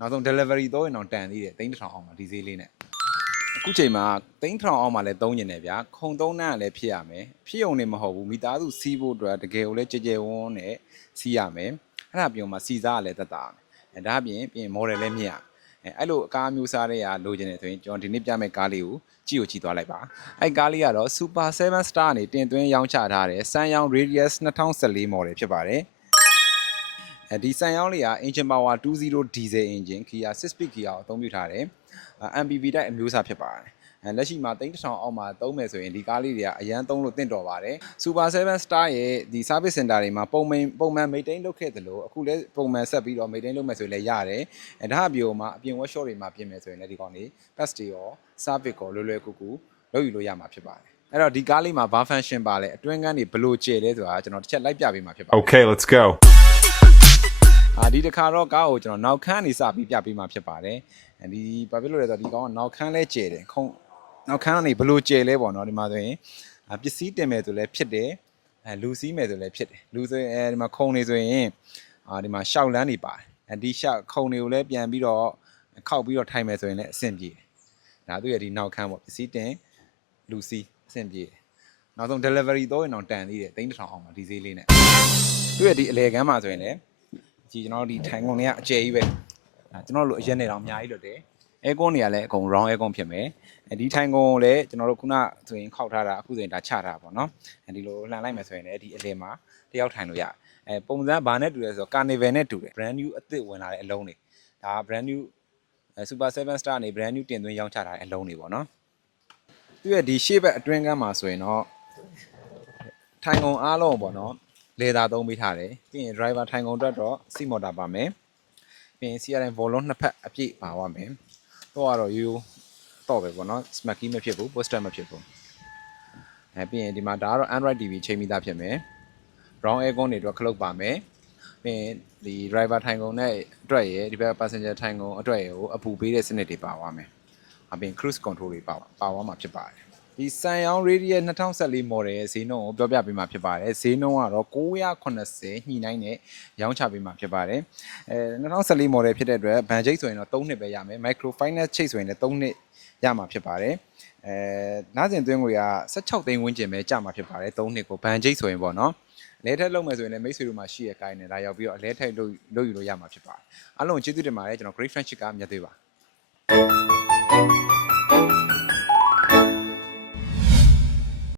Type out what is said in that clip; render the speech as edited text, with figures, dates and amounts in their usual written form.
နောက်ဆုံး delivery တော့ရင်တော့တန်သေးတယ်3000အောင်ပါဒီဈေးလေးနဲ့အခုချိန်မှာ3000အောင်မှလည်းသုံးညင်တယ်ဗျာခုံသုံးနှံ့လည်းဖြစ်ရမယ်ဖြစ်ုံနေမဟုတ်ဘူးမိသားစုစီးဖို့အတွက်တကယ်ကိုလည်းကြဲကြဲဝန်းနဲ့စီးရမယ်အဲ့ဒါပြောမှစီစားကလည်းသက်သာမယ်ဒါအပြင် model လည်းမြင်ရအဲ့လိုအကားမျိုးစားတွေကလိုချင်တယ်ဆိုရင်ကျွန်တော်ဒီနေ့ပြမယ့်ကားလေးကိုကြည့်သွားလိုက်ပါအဲ့ကားလေးကတော့ Super 7 Star နေတင်သွင်းရောင်းချထားတဲ့ Sanyong Radius 2014 model ဖြစ်ပါတယ်ဒီစံရောင်းလေးက engine power 20 diesel engine Kia 6-speed Kia ကိုအသုံးပြုထားတယ် MPV တိုက်အမျိုးအစားဖြစ်ပါတယ်လက်ရှိမှာ3000အောက်မှာသုံးမယ်ဆိုရင်ဒီကားလေးတွေကအရန်သုံးလို့တင့်တော်ပါတယ် Super 7 Star ရဲ့ဒီ service center တွေမှာပုံမှန် maintain လုပ်ခဲ့သလိုအခုလည်းပုံမှန်ဆက်ပြီးတော့ maintain လုပ်မယ်ဆိုရင်လည်းရတယ်ဒါအပြင်မှာအပြင် workshop တွေမှာပြင်မယ်ဆိုရင်လည်းဒီကောင်လေး test တွေရော service ကိုလွယ်ကူကူလုပ်ယူလို့ရမှာဖြစ်ပါတယ်အဲ့တော့ဒီကားလေးမှာဘာ function ပါလဲအတွင်းကန်းတွေဘယ်လိုကျယ်လဲဆိုတာကျွန်တော်တစ်ချက်လိုက်ပြပေးမှာဖြစ်ပါတယ် Okay, let's go. ဒီတစ်ခါတော့ကားကိုကျွန်တော်နောက်ခန်းနေစပြီးပြပေးမှာဖြစ်ပါတယ်ဒီဘာဖြစ်လို့လဲဆိုတော့ဒီကောင်ကနောက်ခန်းလဲကျယ်တယ်ခုံနောက်ခန်းကနေဘလို့ကျယ်လဲပေါ့နော်ဒီမှာဆိုရင်ပစ္စည်းတင်မယ်ဆိုလဲဖြစ်တယ်လူစီးမယ်ဆိုလဲဖြစ်တယ်လူဆိုရင်ဒီမှာခုံနေဆိုရင်ဒီမှာရှောက်လန်းနေပါတယ်ဒီရှောက်ခုံတွေကိုလည်းပြန်ပြီးတော့ခောက်ပြီးတော့ထိုင်မယ်ဆိုရင်လည်းအဆင်ပြေတယ်ဒါသူရဲ့ဒီနောက်ခန်းပေါ့ပစ္စည်းတင်လူစီးအဆင်ပြေတယ်နောက်ဆုံး delivery တော့ရင်တော့တန်သေးတယ်3000အောင်ပါဒီဈေးလေးနဲ့သူရဲ့ဒီအလဲကမ်းမှာဆိုရင်လည်းဒီကျွန်တော်ဒီထိုင်ကုန်တွေကအကျယ်ကြီးပဲကျွန်တော်တို့အရင်နေတော့အများကြီးလွတ်တယ်အဲကွန်တွေကလည်းအကုန် round အဲကွန်ဖြစ်မယ်ဒီထိုင်ကုန်ကိုလည်းကျွန်တော်တို့ခုနဆိုရင်ခောက်ထားတာအခုဆိုရင်ဒါချထားတာပေါ့နော်ဒီလိုလှန်လိုက်မယ်ဆိုရင်လည်းဒီအလဲမှာတယောက်ထိုင်လို့ရပုံစံဘာနဲ့တူလဲဆိုတော့ Carnival နဲ့တူတယ် brand new အသစ်ဝင်လာတဲ့အလုံးတွေဒါ brand new Super 7 Star နေ brand new တင်သွင်းရောင်းချထားတဲ့အလုံးတွေပေါ့နော်သူရဲ့ဒီရှေ့ဘက်အတွင်းကမ်းမှာဆိုရင်တော့ထိုင်ကုန်အားလုံးပေါ့နော်လေသာသုံးပေးထားတယ်ပြီးရင် driver ထိုင်ကုန်အတွက်တော့ seat motor ပါမယ်ပြီးရင် CRM volume နှစ်ဖက်အပြည့်ပါသွားမယ်တော့ကတော့ရိုးတော့ပဲပေါ့နော် smart key မဖြစ်ဘူး poster မဖြစ်ဘူးပြီးရင်ဒီမှာဒါကတော့ Android TV ချိန်မိသားဖြစ်မယ် brown aircon တွေအတွက်ခလုတ်ပါမယ်ပြီးရင်ဒီ driver ထိုင်ကုန်နဲ့အတွက်ရယ်ဒီဘက် passenger ထိုင်ကုန်အတွက်ရယ်ကိုအပူပေးတဲ့စနစ်တွေပါသွားမယ်ပြီးရင် cruise control တွေပါသွားမှာဖြစ်ပါတယ်ဒီ Sanyong Radius 2014 model ရဲ့ဈေးနှုန်းကိုပြောပြပေးမှာဖြစ်ပါတယ်ဈေးနှုန်းကတော့980ညှိနှိုင်းနဲ့ရောင်းချပေးမှာဖြစ်ပါတယ်2014 model ဖြစ်တဲ့အတွက်ဘန်ချိတ်ဆိုရင်တော့3နှစ်ပဲရမယ် micro finance ချိတ်ဆိုရင်လည်း3နှစ်ရမှာဖြစ်ပါတယ်နားစဉ်သွင်းငွေက16သိန်းဝန်းကျင်ပဲကျမှာဖြစ်ပါတယ်3နှစ်ကိုဘန်ချိတ်ဆိုရင်ပေါ့နော်လဲထက်လုပ်မယ်ဆိုရင်လည်းမိတ်ဆွေတို့မှာရှိရကိုင်းနေလာရောက်ပြီးတော့အလဲထိုက်လုပ်ယူလို့ရမှာဖြစ်ပါတယ်အားလုံးကျေးဇူးတင်ပါတယ်ကျွန်တော် Great Friendship ကမြတ်သေးပါ